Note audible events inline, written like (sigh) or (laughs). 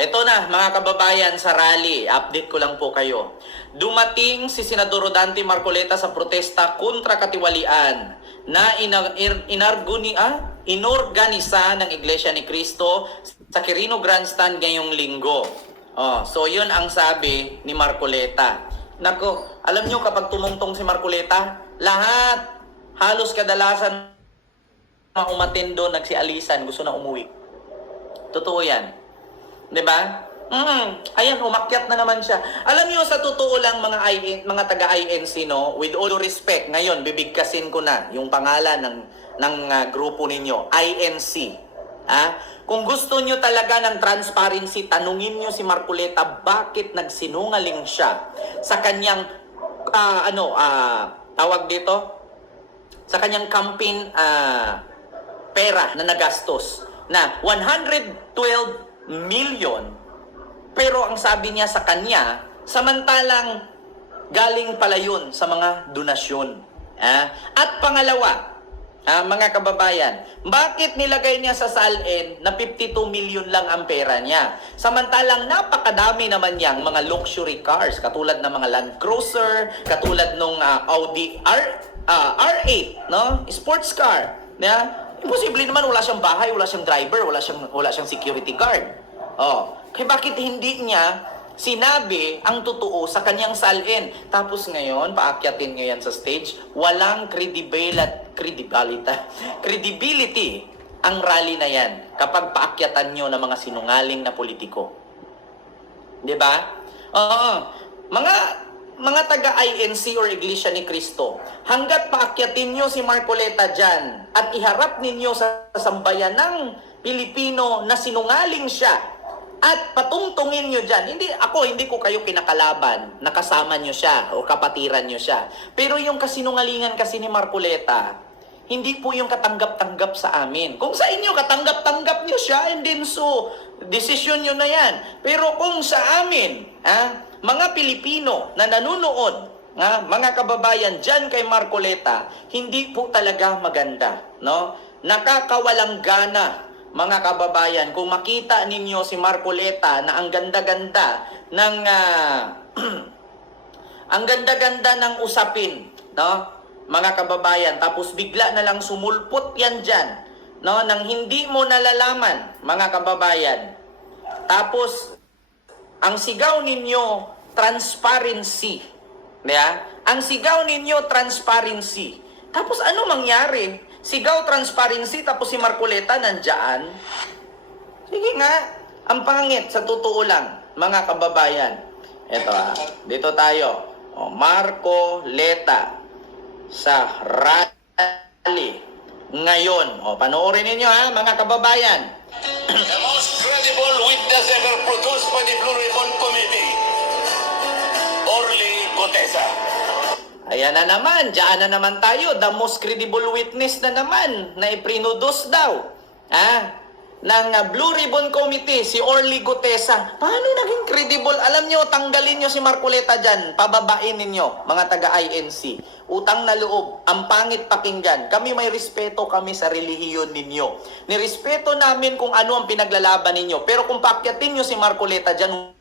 Eto na, mga kababayan sa rally, update ko lang po kayo. Dumating si Senador Dante Marcoleta sa protesta kontra katiwalian na inarguni, ah, inorganisa ng Iglesia ni Cristo sa Quirino Grandstand ngayong linggo. Oh, so yun ang sabi ni Marcoleta. Nako, alam nyo kapag tumungtong si Marcoleta, lahat, halos kadalasan mga umatin doon, nagsialisan, gusto na umuwi. Totoo yan. 'Di ba? Mm, ayan, umakyat na naman siya. Alam niyo sa totoo lang mga IN, mga taga INC no, with all respect, ngayon bibigkasin ko na yung pangalan ng ng ah, grupo ninyo, INC. Ha? Kung gusto niyo talaga ng transparency, tanungin niyo si Marcoleta bakit nagsinungaling siya sa kanyang ah, ano, ah, tawag dito, sa kanyang campaign ah, pera na nagastos na 112 million. Pero ang sabi niya sa kanya samantalang galing pala yun sa mga donasyon. Ah, at pangalawa ah, mga kababayan bakit nilagay niya sa salin na 52 million lang ang pera niya? Samantalang napakadami naman niyang mga luxury cars katulad ng mga Land Cruiser katulad nung ah, Audi R, ah, R8 no? Sports car yeah? Imposible naman wala siyang bahay, wala siyang driver, wala siyang wala siyang security guard. Oh, kaya bakit hindi niya sinabi ang totoo sa kanyang salin? Tapos ngayon, paakyatin niyo yan sa stage, walang credibility, credibility, (laughs) credibility ang rally na yan kapag paakyatan niyo ng mga sinungaling na politiko. 'Di ba? Oo. Mga mga taga-INC or Iglesia ni Cristo, hanggat paakyatin nyo si Marcoleta dyan at iharap ninyo sa sambayan ng Pilipino na sinungaling siya at patungtungin nyo dyan. Hindi, ako, hindi ko kayo kinakalaban, nakasama nyo siya o kapatiran nyo siya. Pero yung kasinungalingan kasi ni Marcoleta, hindi po yung katanggap-tanggap sa amin. Kung sa inyo, katanggap-tanggap nyo siya, and then so, desisyon nyo na yan. Pero kung sa amin, ha, mga Pilipino na nanunood, ha, mga kababayan dyan kay Marcoleta, hindi po talaga maganda. No? Nakakawalang gana, mga kababayan, kung makita ninyo si Marcoleta na ang ganda-ganda ng... ah, (clears throat) ang ganda-ganda ng usapin, no? Mga kababayan, tapos bigla na lang sumulpot yan dyan, no? Nang hindi mo nalalaman, mga kababayan. Tapos, ang sigaw ninyo, transparency. Diba? Ang sigaw ninyo, transparency. Tapos ano mangyari? Sigaw transparency, tapos si Marcoleta nandyan. Sige nga, ang pangit sa totoo lang, mga kababayan. Ito ah, dito tayo. O, Marco Leta sa rally ngayon. O, panoorin ninyo ha, mga kababayan. The most credible witness ever produced by the Blue Ribbon Committee, Orly Gotesa. Ayan na naman, diyan na naman tayo. The most credible witness na naman na iprinudos daw. Ah, ng uh, Blue Ribbon Committee, si Orly Gutesa. Paano naging credible? Alam nyo, tanggalin nyo si Marcoleta dyan. Pababain ninyo, mga taga-INC. Utang na loob. Ang pangit pakinggan. Kami may respeto kami sa relihiyon ninyo. Nirespeto namin kung ano ang pinaglalaban ninyo. Pero kung pakyatin nyo si Marcoleta dyan,